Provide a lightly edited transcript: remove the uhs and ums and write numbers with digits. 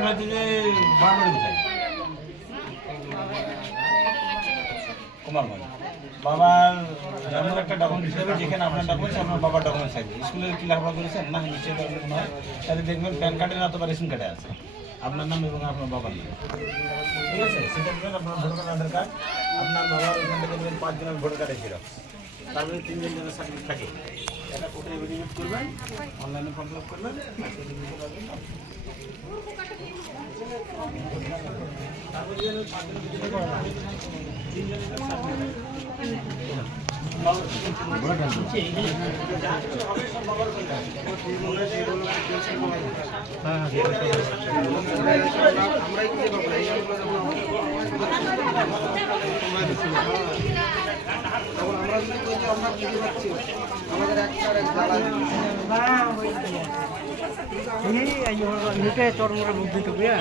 ঘটনা হচ্ছে যে বাবার কোথায় কুমারগঞ্জ বাবার এমন একটা ডকুমেন্ট হিসেবে যেখানে আপনার ডকুমেন্টস আপনার বাবার ডকুমেন্টস থাকবে স্কুলে কি লেখাপড়া করেছেন না নিশ্চয়ই করবেন মনে হয় তাহলে দেখবেন প্যান কার্ডে না অথবা রেশন কার্ডে আছে আপনার নাম এবং আপনার বাবার নাম ঠিক আছে সেটা দেবেন আপনার ভোটার কার্ড আধার কার্ড আপনার বাবার ওইখান থেকে দেবেন 5 দিনের ভোটার কার্ডের জেরক্স তারপরে 3 জনের সার্টিফিকেট থাকে এটা কোথায় এভিডেভিট করবেন অনলাইনে ফর্ম ফিল আপ করবেন ini ayo ini teh cor murah bukti tuh ya